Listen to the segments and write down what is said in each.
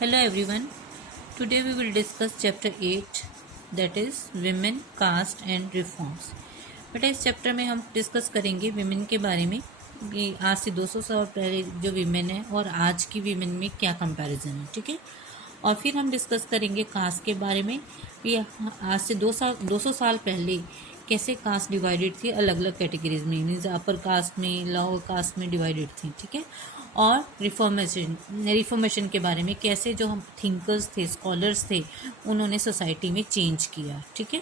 Hello everyone. Today we will discuss chapter 8 that is women caste and reforms. बेटा इस chapter में हम discuss करेंगे विमेन के बारे में कि आज से 200 साल पहले जो विमेन है और आज की विमेन में क्या कंपैरिजन है, ठीक है। और फिर हम डिस्कस करेंगे कास्ट के बारे में कि आज से 200 साल पहले कैसे कास्ट डिवाइडेड थी अलग अलग कैटेगरीज में, मीन्स अपर कास्ट में, लोअर कास्ट में डिवाइडेड थी, ठीक है। और रिफॉर्मेशन के बारे में कैसे जो हम थिंकर्स थे, स्कॉलर्स थे, उन्होंने सोसाइटी में चेंज किया, ठीक है।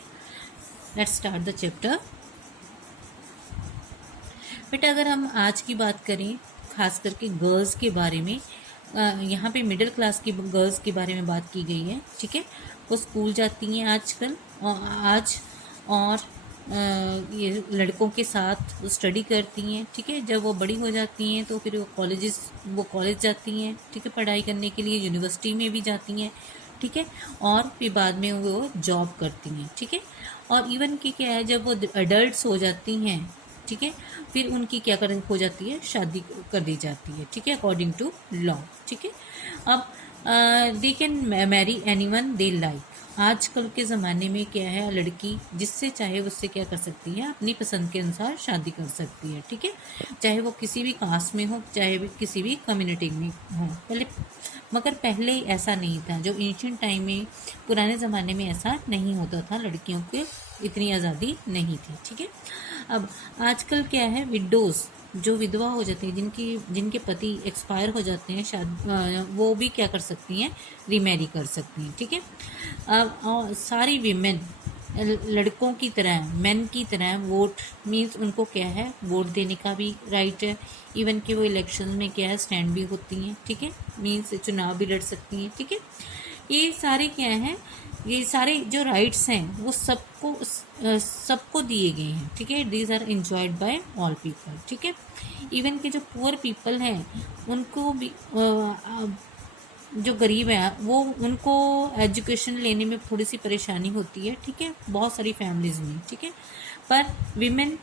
Let's start the chapter. बेटा अगर हम आज की बात करें खास करके गर्ल्स के बारे में, यहाँ पे मिडिल क्लास की गर्ल्स के बारे में बात की गई है, ठीक है। वो स्कूल जाती हैं आजकल और ये लड़कों के साथ स्टडी करती हैं, ठीक है। जब वो बड़ी हो जाती हैं तो फिर वो कॉलेज जाती हैं, ठीक है, पढ़ाई करने के लिए यूनिवर्सिटी में भी जाती हैं, ठीक है। और फिर बाद में वो जॉब करती हैं, ठीक है। और इवन कि क्या है, जब वो एडल्ट्स हो जाती हैं, ठीक है, फिर उनकी क्या हो जाती है, शादी कर दी जाती है, ठीक है, अकॉर्डिंग टू लॉ, ठीक है। अब they can marry anyone they like. आजकल के ज़माने में क्या है, लड़की जिससे चाहे उससे क्या कर सकती है, अपनी पसंद के अनुसार शादी कर सकती है, ठीक है। चाहे वो किसी भी कास्ट में हो, चाहे भी किसी भी कम्युनिटी में हो। मगर पहले ऐसा नहीं था, जो एंशिएंट टाइम में, पुराने ज़माने में ऐसा नहीं होता था, लड़कियों को इतनी आज़ादी नहीं थी, ठीक है। अब आजकल क्या है, विडोज़ जो विधवा हो जाती है, जिनके पति एक्सपायर हो जाते हैं, वो भी क्या कर सकती हैं, रीमैरी कर सकती हैं, ठीक है। अब सारी विमेन लड़कों की तरह, मेन की तरह वोट, मीन्स उनको क्या है, वोट देने का भी राइट है। इवन कि वो इलेक्शन में क्या है, स्टैंड भी होती हैं, ठीक है, मीन्स चुनाव भी लड़ सकती हैं, ठीक है। ये सारे क्या हैं, ये सारे जो राइट्स हैं वो सबको दिए गए हैं, ठीक है। These are enjoyed by all people, ठीक है। इवन के जो पुअर पीपल हैं उनको भी, जो गरीब हैं वो, उनको एजुकेशन लेने में थोड़ी सी परेशानी होती है, ठीक है, बहुत सारी फैमिलीज में, ठीक है। पर विमेन,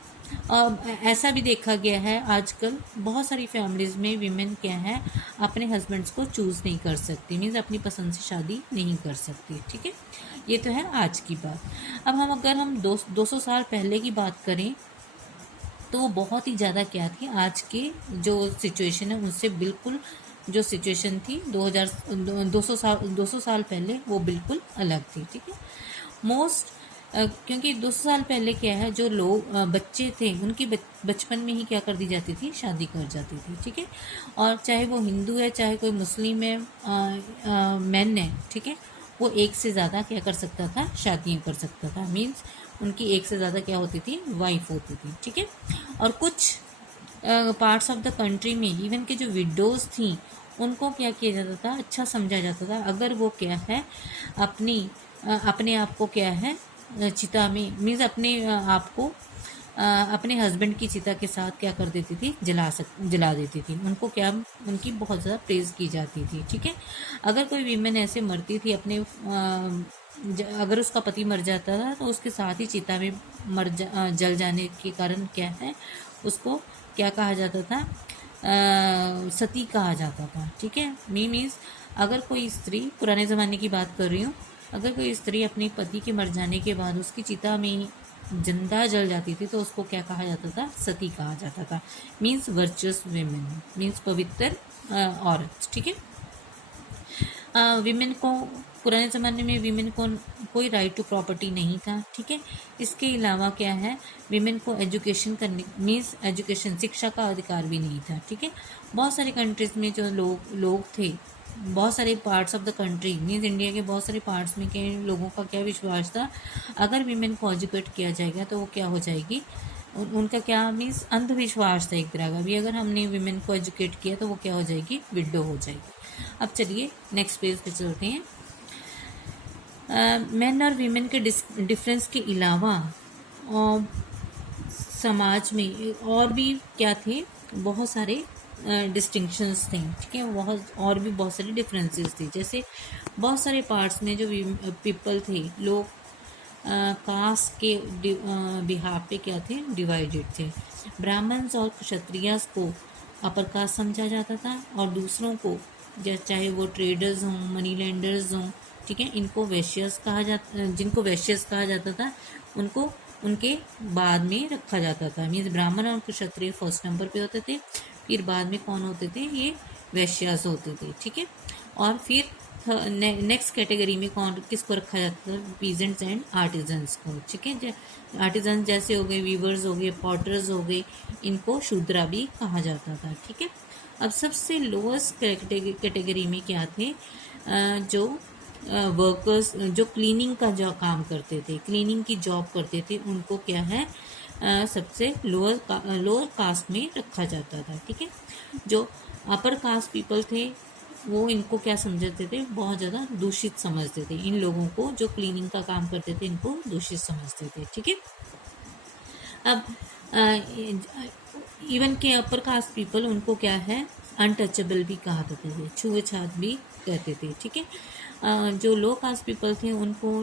ऐसा भी देखा गया है आजकल बहुत सारी फैमिलीज में विमेन क्या है, अपने हस्बैंड्स को चूज़ नहीं कर सकती, मीन्स अपनी पसंद से शादी नहीं कर सकती, ठीक है। ये तो है आज की बात। अब अगर हम 200 साल पहले की बात करें तो वो बहुत ही ज़्यादा क्या थी, आज के जो सिचुएशन है उससे बिल्कुल, जो सिचुएशन थी 200 साल पहले वो बिल्कुल अलग थी, ठीक है। क्योंकि 200 साल पहले क्या है, जो लोग बच्चे थे उनकी बचपन में ही क्या कर दी जाती थी, शादी कर जाती थी, ठीक है। और चाहे वो हिंदू है, चाहे कोई मुस्लिम है, मैन है, ठीक है, वो एक से ज़्यादा क्या कर सकता था, शादियाँ कर सकता था, मीन्स उनकी एक से ज़्यादा क्या होती थी, वाइफ होती थी, ठीक है। और कुछ पार्ट्स ऑफ द कंट्री में इवन के जो विडोज़ थी उनको क्या किया जाता था, अच्छा समझा जाता था अगर वो क्या है, अपने आप को क्या है, चिता में, मीन्स अपने आप को अपने हस्बैंड की चिता के साथ क्या कर देती थी, जला देती थी। उनको क्या, उनकी बहुत ज़्यादा प्रेज़ की जाती थी, ठीक है। अगर कोई वीमेन ऐसे मरती थी अपने, अगर उसका पति मर जाता था तो उसके साथ ही चिता में जल जाने के कारण क्या है, उसको क्या कहा जाता था, सती कहा जाता था, ठीक है। मीन्स अगर कोई स्त्री, पुराने ज़माने की बात कर रही हूँ, अगर कोई स्त्री अपने पति के मर जाने के बाद उसकी चिता में जिंदा जल जाती थी तो उसको क्या कहा जाता था, सती कहा जाता था। मीन्स वर्चुअस विमेन, मीन्स पवित्र औरत, ठीक है। विमेन को, पुराने ज़माने में विमेन को कोई राइट टू प्रॉपर्टी नहीं था, ठीक है। इसके अलावा क्या है, विमेन को एजुकेशन करने, मीन्स एजुकेशन, शिक्षा का अधिकार भी नहीं था, ठीक है। बहुत सारी कंट्रीज़ में जो लोग थे, बहुत सारे parts of the country, means India के बहुत सारे पार्ट्स में के लोगों का क्या विश्वास था, अगर विमेन को एजुकेट किया जाएगा तो वो क्या हो जाएगी, उनका क्या, मीन्स अंधविश्वास था एक तरह का भी, अगर हमने विमेन को एजुकेट किया तो वो क्या हो जाएगी, विडो हो जाएगी। अब चलिए नेक्स्ट पेज पे चलते हैं। मेन और वीमेन के डिफरेंस के अलावा समाज में और भी क्या थे, बहुत सारे डिस्टिंक्शंस थे, ठीक है, और भी बहुत सारी डिफरेंसेस थी। जैसे बहुत सारे पार्ट्स में जो पीपल थे, लोग कास्ट के बिहाफ पे क्या थे, डिवाइडेड थे। ब्राह्मण्स और क्षत्रियस को अपर कास्ट समझा जाता था और दूसरों को चाहे वो ट्रेडर्स हों, मनी लेंडर्स हों, ठीक है, इनको वैश्यस कहा जाता, जिनको वैश्यस कहा जाता था उनको उनके बाद में रखा जाता था। मीन्स ब्राह्मण और क्षत्रिय फर्स्ट नंबर पे होते थे, फिर बाद में कौन होते थे, ये वैश्यास होते थे, ठीक है। और फिर नेक्स्ट कैटेगरी में कौन किसको रखा जाता था, पीजेंट्स एंड आर्टिजन्स को, ठीक है। आर्टिजन जैसे हो गए, वीवर्स हो गए, पॉटर्स हो गए, इनको शूद्रा भी कहा जाता था, ठीक है। अब सबसे लोएस्ट कैटेगरी में क्या थे, जो वर्कर्स जो क्लीनिंग का जो काम करते थे, क्लीनिंग की जॉब करते थे, उनको क्या है, सबसे लोअर कास्ट में रखा जाता था, ठीक है। जो अपर कास्ट पीपल थे वो इनको क्या समझते थे, बहुत ज़्यादा दूषित समझते थे। इन लोगों को जो क्लीनिंग का काम करते थे इनको दूषित समझते थे, ठीक है। अब इवन के अपर कास्ट पीपल उनको क्या है, अनटचेबल भी कहा करते थे, छुएछात भी कहते थे, ठीक है। जो लो कास्ट पीपल थे उनको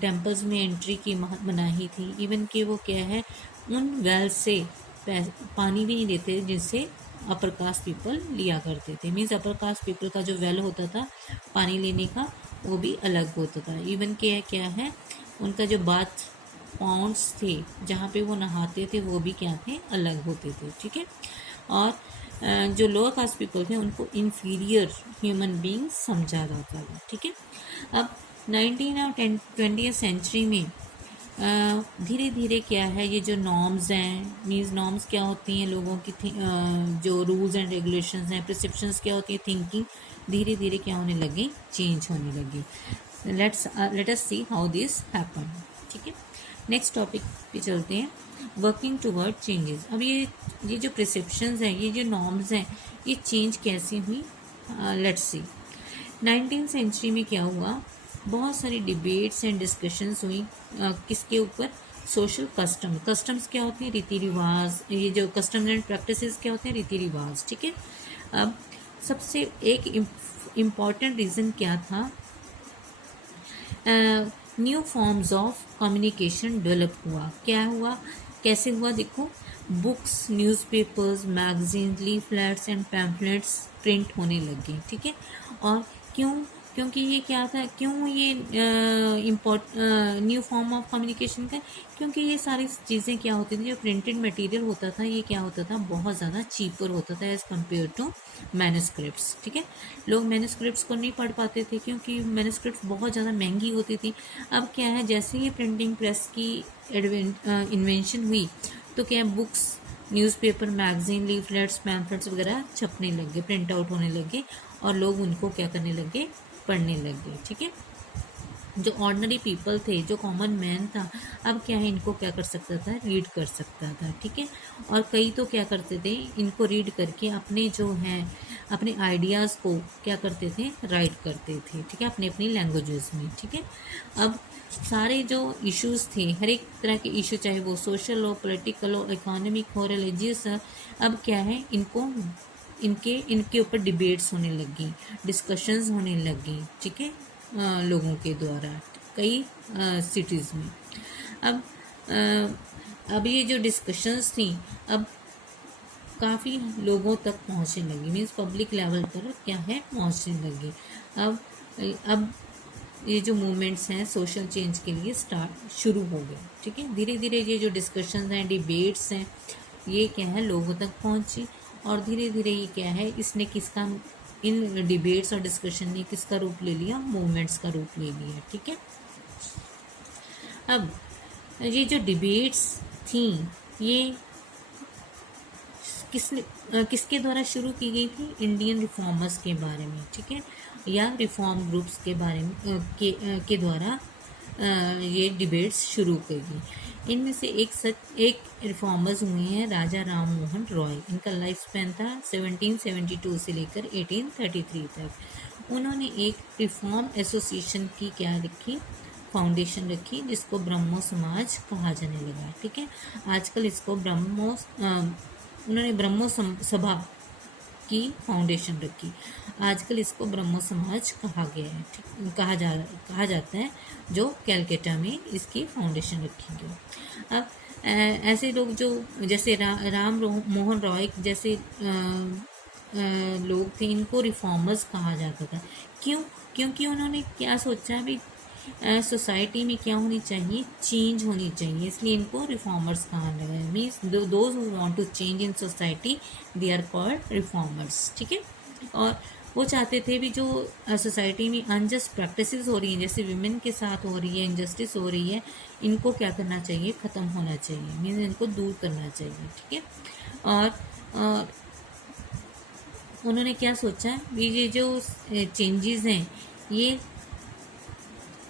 टेम्पल्स में एंट्री की मनाही थी। इवन कि वो क्या है, उन वेल से पानी भी नहीं देते जिनसे अपर कास्ट पीपल लिया करते थे। मीन्स अपर कास्ट पीपल का जो वेल होता था पानी लेने का वो भी अलग होता था। इवन के क्या है, उनका जो बाथ पॉन्ड्स थे जहाँ पे वो नहाते थे वो भी क्या थे, अलग होते थे, ठीक है। और जो लोअर कास्ट पीपल थे उनको इन्फीरियर ह्यूमन बींग समझा जाता था, ठीक है। अब 19 और 20th सेंचुरी में धीरे धीरे क्या है, ये जो नॉर्म्स हैं, मीन्स नॉर्म्स क्या होती हैं, लोगों की जो रूल्स एंड रेगुलेशंस हैं, प्रिस्क्रिप्शंस क्या होती है, थिंकिंग धीरे धीरे क्या होने लगी, चेंज होने लगी। Let us see how this happen, ठीक है। नेक्स्ट टॉपिक पे चलते हैं, वर्किंग टुवर्ड चेंजेस। अब ये जो प्रिस्क्रिप्शंस हैं, ये जो नॉर्म्स हैं, ये चेंज कैसे हुई, लेट्स सी। 19th सेंचुरी में क्या हुआ, बहुत सारी डिबेट्स एंड डिस्कशंस हुई, किसके ऊपर, सोशल कस्टम्स क्या होते हैं, रीति रिवाज, ये जो कस्टम्स एंड प्रैक्टिसेस क्या होते हैं, रीति रिवाज, ठीक है। अब सबसे एक इम्पॉर्टेंट रीज़न क्या था, new forms of communication develop हुआ। क्या हुआ, कैसे हुआ, देखो, books, newspapers, magazine, leaflets and pamphlets print होने लगे, ठीक है। और क्योंकि ये क्या था, क्यों ये न्यू फॉर्म ऑफ कम्युनिकेशन का, क्योंकि ये सारी चीज़ें क्या होती थी, जो प्रिंटेड मटेरियल होता था ये क्या होता था, बहुत ज़्यादा चीपर होता था एज़ कम्पेयर टू मैन्युस्क्रिप्ट्स, ठीक है। लोग मैन्युस्क्रिप्ट्स को नहीं पढ़ पाते थे क्योंकि मैन्युस्क्रिप्ट्स बहुत ज़्यादा महंगी होती थी। अब क्या है, जैसे ही प्रिंटिंग प्रेस की इन्वेंशन हुई तो क्या books, newspaper, magazine, leaflets, pamphlets वगैरह छपने लगे, प्रिंट आउट होने लगे और लोग उनको क्या करने लगे, पढ़ने लगे, ठीक है। जो ऑर्डिनरी पीपल थे, जो कॉमन मैन था, अब क्या है, इनको क्या कर सकता था, रीड कर सकता था, ठीक है। और कई तो क्या करते थे, इनको रीड करके अपने जो हैं अपने आइडियाज़ को क्या करते थे, राइट करते थे, ठीक है, अपने अपनी लैंग्वेजेस में, ठीक है। अब सारे जो इश्यूज़ थे, हर एक तरह के इशू, चाहे वो सोशल हो, पॉलिटिकल हो, इकोनॉमिक हो, रिलीजियस, अब क्या है, इनके ऊपर डिबेट्स होने लगी, डिस्कशंस होने लगी, ठीक है, लोगों के द्वारा कई सिटीज़ में। अब ये जो डिस्कशंस थी अब काफ़ी लोगों तक पहुंचने लगी, मीन्स पब्लिक लेवल पर क्या है, पहुंचने लगी। अब ये जो मूवमेंट्स हैं सोशल चेंज के लिए शुरू हो गए, ठीक है। धीरे धीरे ये जो डिस्कशंस हैं, डिबेट्स हैं, ये क्या है, लोगों तक पहुंची और धीरे धीरे ये क्या है, इसने किसका, इन डिबेट्स और डिस्कशन ने किसका रूप ले लिया, मूवमेंट्स का रूप ले लिया, ठीक है। अब ये जो डिबेट्स थी ये किसके द्वारा शुरू की गई थी, इंडियन रिफॉर्मर्स के बारे में, ठीक है, या रिफॉर्म ग्रुप्स के बारे में के द्वारा ये डिबेट्स शुरू की गई। इनमें से एक रिफॉर्मर्स हुए हैं राजा राम मोहन रॉय। इनका लाइफ स्पैन था 1772 से लेकर 1833 तक। उन्होंने एक रिफॉर्म एसोसिएशन की क्या रखी, फाउंडेशन रखी, जिसको ब्रह्मो समाज कहा जाने लगा, ठीक है। आजकल इसको उन्होंने ब्रह्मो सभा की फाउंडेशन रखी, आजकल इसको ब्रह्मो समाज कहा गया है, ठीक, कहा जाता है, जो कैलकाटा में इसकी फाउंडेशन रखी गई। अब ऐसे लोग जो जैसे राम मोहन रॉय जैसे लोग थे, इनको रिफॉर्मर्स कहा जाता था। क्यों? क्योंकि उन्होंने क्या सोचा भी सोसाइटी में क्या होनी चाहिए, चेंज होनी चाहिए, इसलिए इनको रिफॉर्मर्स कहा गया है। Means those who want to change in society they are called reformers, ठीक है। और वो चाहते थे भी जो सोसाइटी में अनजस्ट प्रैक्टिसेस हो रही हैं, जैसे विमेन के साथ हो रही है, इनजस्टिस हो रही है, इनको क्या करना चाहिए, ख़त्म होना चाहिए, मीन्स इनको दूर करना चाहिए, ठीक है। और उन्होंने क्या सोचा, ये जो चेंजेस हैं ये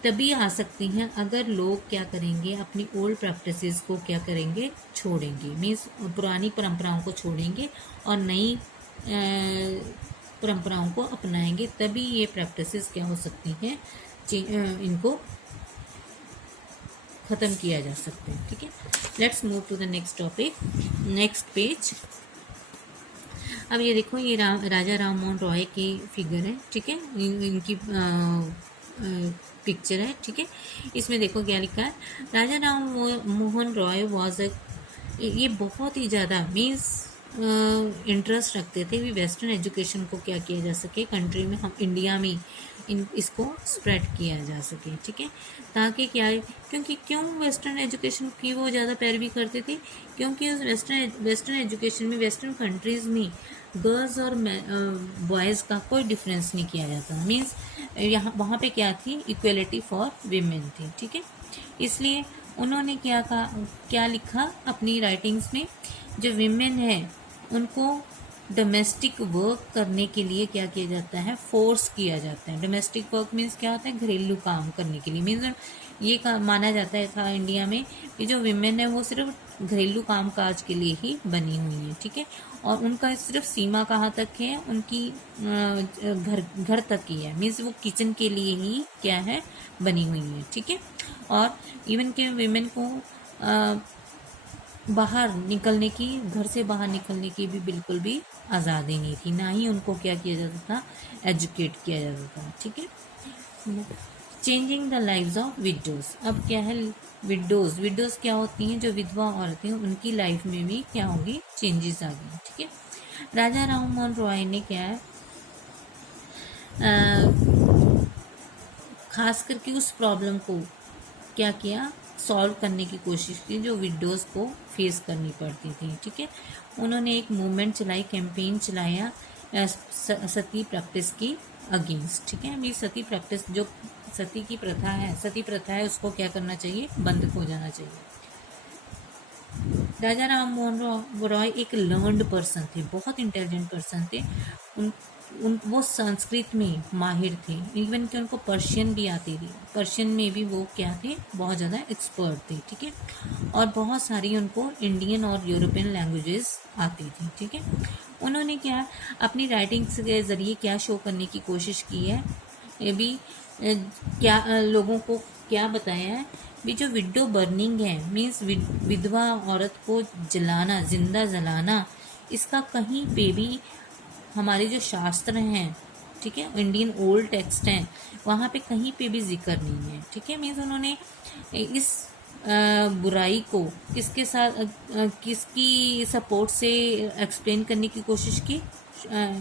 तभी आ सकती हैं अगर लोग क्या करेंगे, अपनी ओल्ड प्रैक्टिसेस को क्या करेंगे, छोड़ेंगे, मीन्स पुरानी परंपराओं को छोड़ेंगे और नई परंपराओं को अपनाएंगे, तभी ये प्रैक्टिसेस क्या हो सकती हैं, इनको ख़त्म किया जा सकता है, ठीक है। Let's move to the next topic, next page. अब ये देखो, ये राजा राम मोहन रॉय की फिगर है, ठीक है, इनकी पिक्चर है, ठीक है। इसमें देखो क्या लिखा है, राजा राम मोहन रॉय वॉज ये बहुत ही ज़्यादा मीन्स इंटरेस्ट रखते थे भी वेस्टर्न एजुकेशन को क्या किया जा सके कंट्री में, हम इंडिया में इसको स्प्रेड किया जा सके, ठीक है। ताकि क्या है, क्योंकि क्यों वेस्टर्न एजुकेशन की वो ज़्यादा पैरवी करते थे, क्योंकि उस वेस्टर्न एजुकेशन में, वेस्टर्न कंट्रीज़ में गर्ल्स और बॉयज़ का कोई डिफरेंस नहीं किया जाता, मीन्स यहाँ वहाँ पे क्या थी, इक्वलिटी फॉर वीमेन थी, ठीक है। इसलिए उन्होंने क्या लिखा अपनी राइटिंग्स में, जो वीमेन है उनको डोमेस्टिक वर्क करने के लिए क्या किया जाता है, फोर्स किया जाता है। डोमेस्टिक वर्क मीन्स क्या होता है, घरेलू काम करने के लिए, मीन्स ये माना जाता है था इंडिया में कि जो विमेन है वो सिर्फ घरेलू काम काज के लिए ही बनी हुई है, ठीक है। और उनका सिर्फ सीमा कहाँ तक है, उनकी घर तक ही है, मीन्स वो किचन के लिए ही क्या है, बनी हुई है, ठीक है। और इवन के विमेन को बाहर निकलने की, घर से बाहर निकलने की भी बिल्कुल भी आज़ादी नहीं थी, ना ही उनको क्या किया जाता था, एजुकेट किया जाता था, ठीक है। Changing the lives of widows, अब क्या है, विडोज क्या होती हैं, जो विधवा औरतें हैं, उनकी लाइफ में भी क्या होगी, चेंजेस आ गई, ठीक है। राजा राम मोहन रॉय ने क्या है, खास करके उस प्रॉब्लम को क्या किया, सॉल्व करने की कोशिश की जो विडोज़ को फेस करनी पड़ती थी, ठीक है। उन्होंने एक मूवमेंट चलाई, कैंपेन चलाया सती प्रैक्टिस की अगेंस्ट, ठीक है। मेरी सती प्रैक्टिस, जो सती की प्रथा है, सती प्रथा है, उसको क्या करना चाहिए, बंद हो जाना चाहिए। राजा राम मोहन रॉय एक लर्नड पर्सन थे, बहुत इंटेलिजेंट पर्सन थे। वो संस्कृत में माहिर थे, इवन कि उनको पर्शियन भी आती थी, पर्शियन में भी वो क्या थे, बहुत ज़्यादा एक्सपर्ट थे, ठीक है। और बहुत सारी उनको इंडियन और यूरोपियन लैंग्वेजेस आती थी, ठीक है। उन्होंने क्या अपनी राइटिंग्स के ज़रिए क्या शो करने की कोशिश की है, ये भी क्या लोगों को क्या बताया है भी, जो विडो बर्निंग है, मीन्स विधवा औरत को जलाना, जिंदा जलाना, इसका कहीं पे भी हमारे जो शास्त्र हैं, ठीक है, इंडियन ओल्ड टेक्स्ट हैं, वहाँ पे कहीं पे भी जिक्र नहीं है, ठीक है। मीन्स उन्होंने इस बुराई को किसके साथ, किसकी सपोर्ट से एक्सप्लेन करने की कोशिश की,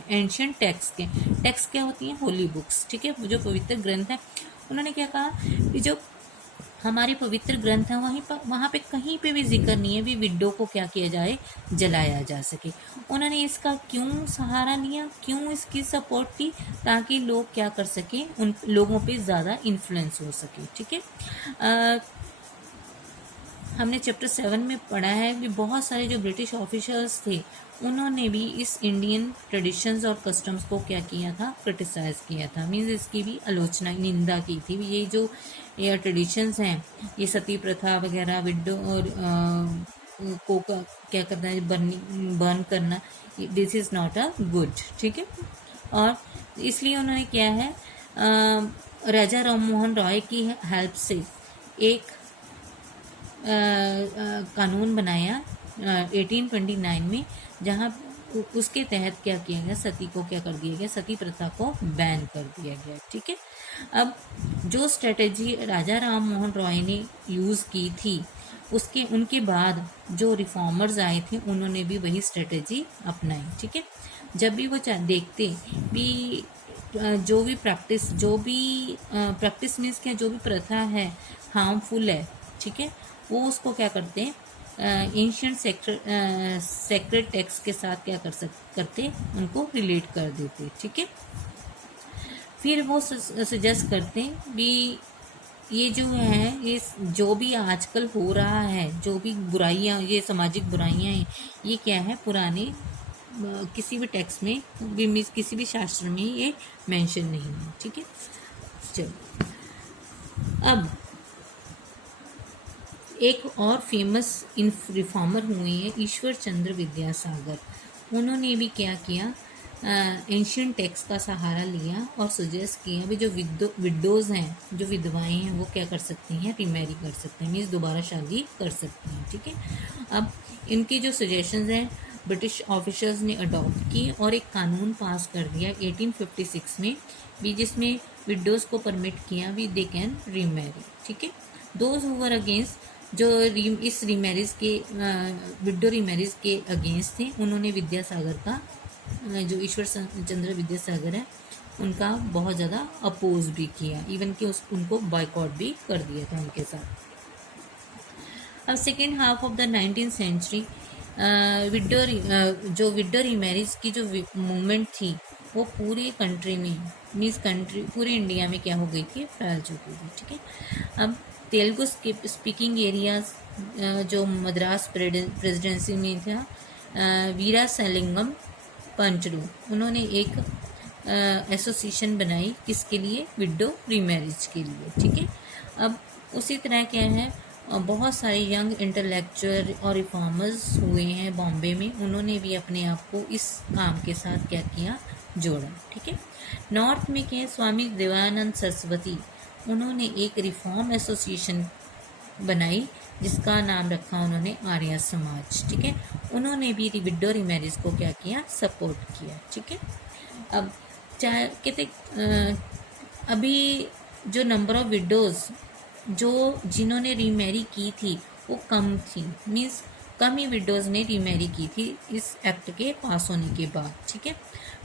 एंशियंट टेक्स्ट क्या होती हैं, होली बुक्स, ठीक है, जो पवित्र ग्रंथ है। उन्होंने क्या कहा कि जो हमारे पवित्र ग्रंथ हैं, वहाँ पे कहीं पे भी जिक्र नहीं है भी विडो को क्या किया जाए, जलाया जा सके। उन्होंने इसका क्यों सहारा लिया, क्यों इसकी सपोर्ट की, ताकि लोग क्या कर सकें, उन लोगों पे ज़्यादा इन्फ्लुएंस हो सके, ठीक है। हमने चैप्टर 7 में पढ़ा है कि बहुत सारे जो ब्रिटिश ऑफिसर्स थे, उन्होंने भी इस इंडियन ट्रेडिशंस और कस्टम्स को क्या किया था, क्रिटिसाइज किया था, मीन्स इसकी भी आलोचना, निंदा की थी। ये जो ये ट्रेडिशंस हैं, ये सती प्रथा वगैरह, विडो और को क्या करना है, बर्न करना, this is not a good, ठीक है। और इसलिए उन्होंने क्या है, राजा राम मोहन रॉय की हेल्प से एक कानून बनाया 1829 में, जहाँ उसके तहत क्या किया गया, सती को क्या कर दिया गया, सती प्रथा को बैन कर दिया गया, ठीक है। अब जो स्ट्रेटेजी राजा राम मोहन रॉय ने यूज़ की थी, उनके बाद जो रिफॉर्मर्स आए थे, उन्होंने भी वही स्ट्रेटेजी अपनाई, ठीक है। जब भी वो देखते भी जो भी प्रैक्टिस मीन्स क्या, जो भी प्रथा है हार्मफुल है, ठीक है, वो उसको क्या करते हैं एंशियंट सेक्रेट टेक्स्ट के साथ क्या करते उनको रिलेट कर देते, ठीक है। फिर वो सजेस्ट करते हैं भी ये जो है, ये जो भी आजकल हो रहा है, जो भी बुराइयां, ये सामाजिक बुराइयां हैं, ये क्या है पुराने किसी भी टेक्स्ट में भी, किसी भी शास्त्र में ये मेंशन नहीं है, ठीक है। चलो अब एक और फेमस रिफॉर्मर हुए हैं ईश्वर चंद्र विद्यासागर। उन्होंने भी क्या किया, एंशियंट टेक्स्ट का सहारा लिया और सजेस्ट किया भी जो विडोज़ हैं, जो विधवाएं हैं, वो क्या कर सकती हैं, रीमैरी कर सकते हैं, मीन्स दोबारा शादी कर सकती हैं, ठीक है। अब इनके जो सजेशंस हैं ब्रिटिश ऑफिसर्स ने अडॉप्ट की और एक कानून पास कर दिया 1856 में भी, जिसमें विडोज़ को परमिट किया भी दे कैन रीमैरी, ठीक है। दोज हु वर अगेंस्ट, जो इस रीमैरिज के विडो रीमैरिज के अगेंस्ट थे, उन्होंने विद्यासागर का, जो ईश्वर चंद्र विद्यासागर है, उनका बहुत ज़्यादा अपोज भी किया, इवन कि उनको बॉयकॉट भी कर दिया था उनके साथ। अब second half of the 19th century जो विडो रीमैरिज की जो मूवमेंट थी वो पूरे कंट्री में, मीन्स पूरे इंडिया में क्या हो गई थी, फैल चुकी थी, ठीक है। अब तेलुगु स्पीकिंग एरियाज जो मद्रास प्रेसिडेंसी में था, वीरासलिंगम पंचरू, उन्होंने एक एसोसिएशन बनाई किसके लिए, विडो रीमैरिज के लिए, ठीक है। अब उसी तरह क्या है, बहुत सारे यंग इंटेलेक्चुअल और रिफॉर्मर्स हुए हैं बॉम्बे में, उन्होंने भी अपने आप को इस काम के साथ क्या किया, जोड़ा, ठीक है। नॉर्थ में क्या है, स्वामी देवानंद सरस्वती, उन्होंने एक रिफॉर्म एसोसिएशन बनाई जिसका नाम रखा उन्होंने आर्य समाज, ठीक है। उन्होंने भी विडो रीमैरिज को क्या किया, सपोर्ट किया, ठीक है। अब चाहे कहते अभी जो नंबर ऑफ विडोज़ जिन्होंने रीमैरी की थी वो कम थी, मीन्स कम ही विडोज़ ने रीमैरी की थी इस एक्ट के पास होने के बाद, ठीक है।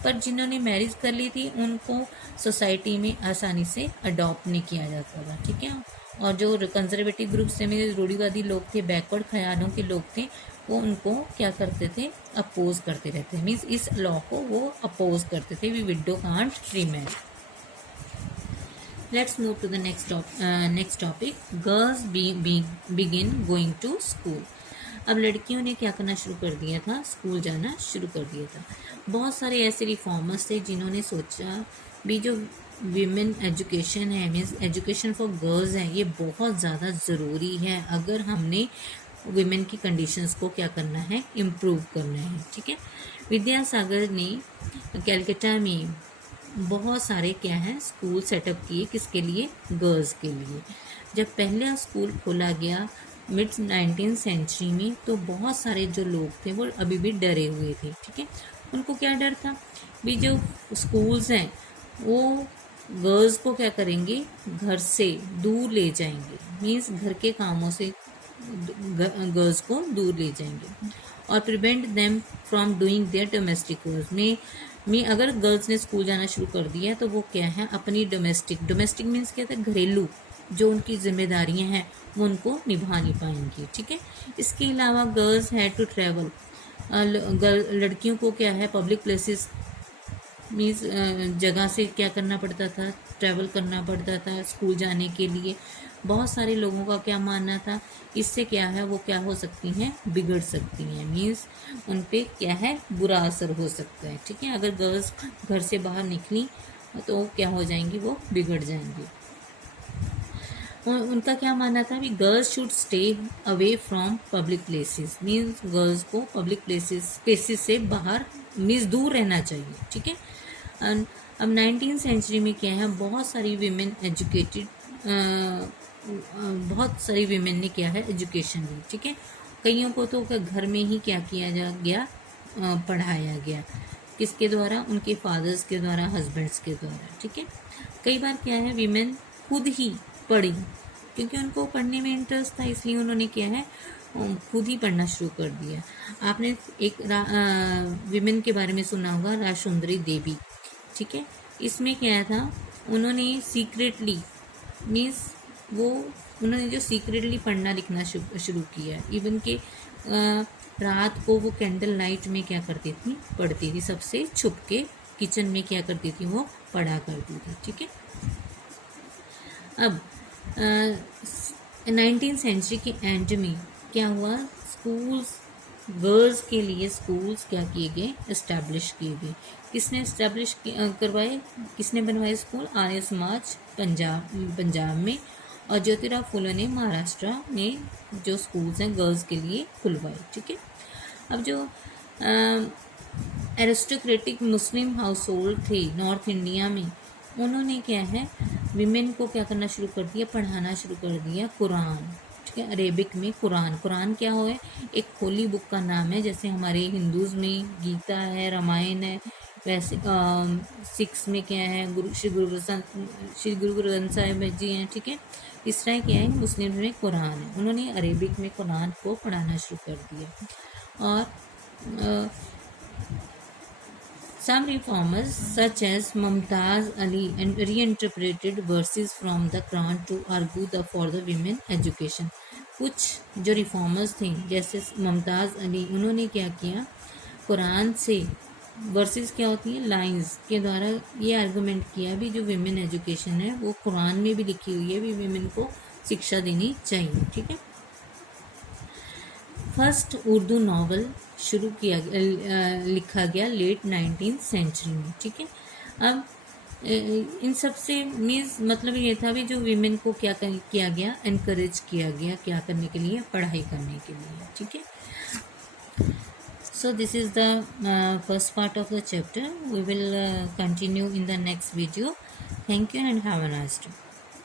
पर जिन्होंने मैरिज कर ली थी उनको सोसाइटी में आसानी से अडॉप्ट नहीं किया जाता था, ठीक है। और जो कंजर्वेटिव ग्रुप से में रूढ़िवादी लोग थे, बैकवर्ड ख्यालों के लोग थे, वो उनको क्या करते थे, अपोज करते रहते, मीन्स इस लॉ को वो अपोज करते थे, we widow can't remarry. Let's move to the next topic, girls begin going to school. अब लड़कियों ने क्या करना शुरू कर दिया था, स्कूल जाना शुरू कर दिया था। बहुत सारे ऐसे रिफॉर्मर्स थे जिन्होंने सोचा भी जो विमेन एजुकेशन है, मीन्स एजुकेशन फॉर गर्ल्स है, ये बहुत ज़्यादा ज़रूरी है अगर हमने विमेन की कंडीशंस को क्या करना है, इम्प्रूव करना है, ठीक है। विद्यासागर ने कलकत्ता में बहुत सारे क्या है स्कूल सेटअप किए, किसके लिए, गर्ल्स के लिए। जब पहला स्कूल खोला गया मिड 19th सेंचुरी में, तो बहुत सारे जो लोग थे वो अभी भी डरे हुए थे, ठीक है। उनको क्या डर था भी जो स्कूल्स हैं वो गर्ल्स को क्या करेंगे, घर से दूर ले जाएंगे, मीन्स घर के कामों से गर्ल्स को दूर ले जाएंगे और prevent them from doing there domestic work में अगर गर्ल्स ने स्कूल जाना शुरू कर दिया तो वो क्या है, अपनी डोमेस्टिक मीन्स क्या था, घरेलू जो उनकी जिम्मेदारियां हैं वो उनको निभा नहीं पाएंगी, ठीक है। इसके अलावा गर्ल्स हैड टू ट्रैवल, लड़कियों को क्या है, पब्लिक प्लेसेस मीन्स जगह से क्या करना पड़ता था, ट्रैवल करना पड़ता था स्कूल जाने के लिए। बहुत सारे लोगों का क्या मानना था, इससे क्या है, वो क्या हो सकती हैं, बिगड़ सकती हैं, मीन्स उन पे क्या है, बुरा असर हो सकता है, ठीक है। अगर गर्ल्स घर से बाहर निकली तो क्या हो जाएंगी, वो बिगड़ जाएंगी। उनका क्या मानना था कि girls should stay away from public places, means girls को पब्लिक प्लेसेस से बाहर मीन्स दूर रहना चाहिए, ठीक है। अब 19th सेंचुरी में क्या है, बहुत सारी विमेन ने क्या है, एजुकेशन ली, ठीक है। कईयों को तो घर में ही क्या किया गया, पढ़ाया गया, किसके द्वारा, उनके फादर्स के द्वारा, हस्बैंड्स के द्वारा, ठीक है। कई बार क्या है, विमेन खुद ही पढ़ी क्योंकि उनको पढ़ने में इंटरेस्ट था, इसलिए उन्होंने क्या है खुद ही पढ़ना शुरू कर दिया। आपने एक विमेन के बारे में सुना होगा, राजसुंदरी देवी, ठीक है। इसमें क्या था, उन्होंने सीक्रेटली मीन्स वो उन्होंने जो सीक्रेटली पढ़ना लिखना शुरू किया। इवन के रात को वो कैंडल लाइट में क्या करती थी, पढ़ती थी, सबसे छुप के किचन में क्या करती थी, वो पढ़ा करती थी, ठीक है। अब 19th सेंचुरी के एंड में क्या हुआ, स्कूल्स, गर्ल्स के लिए स्कूल्स क्या किए गए, इस्टेब्लिश किए गए। किसने इस्टेब्लिश करवाए, किसने बनवाए स्कूल, आर्य समाज पंजाब में, और ज्योतिराव फुले ने महाराष्ट्र में जो स्कूल्स हैं गर्ल्स के लिए खुलवाए, ठीक है। अब जो एरिस्टोक्रेटिक मुस्लिम हाउस होल्ड थे नॉर्थ इंडिया में, उन्होंने क्या है, विमेन को क्या करना शुरू कर दिया, पढ़ाना शुरू कर दिया कुरान, ठीक है। अरेबिक में कुरान, कुरान क्या हो है, एक होली बुक का नाम है। जैसे हमारे हिंदूज़ में गीता है, रामायण है, वैसे सिक्स में क्या है, श्री गुरु ग्रंथ साहिब जी हैं, ठीक है। इस तरह क्या है, मुस्लिम में कुरान है। उन्होंने अरेबिक में कुरान को पढ़ाना शुरू कर दिया। और some reformers such as Mumtaz Ali and reinterpreted verses from the Quran to argue for the women education। कुछ जो रिफॉर्मर्स थे जैसे मुमताज़ अली, उन्होंने क्या किया, कुरान से वर्सेस क्या होती हैं, लाइंस के द्वारा ये आर्गूमेंट किया भी जो विमेन एजुकेशन है वो कुरान में भी लिखी हुई है, भी विमेन को शिक्षा देनी चाहिए, ठीक है। फर्स्ट उर्दू नावल शुरू किया लिखा गया लेट 19th सेंचुरी में, ठीक है। अब इन सब से मीन्स मतलब ये था भी जो विमेन को क्या किया गया, एनकरेज किया गया क्या करने के लिए, पढ़ाई करने के लिए, ठीक है। So this is the first part of the chapter. We will continue in the next video. Thank you and have a nice day.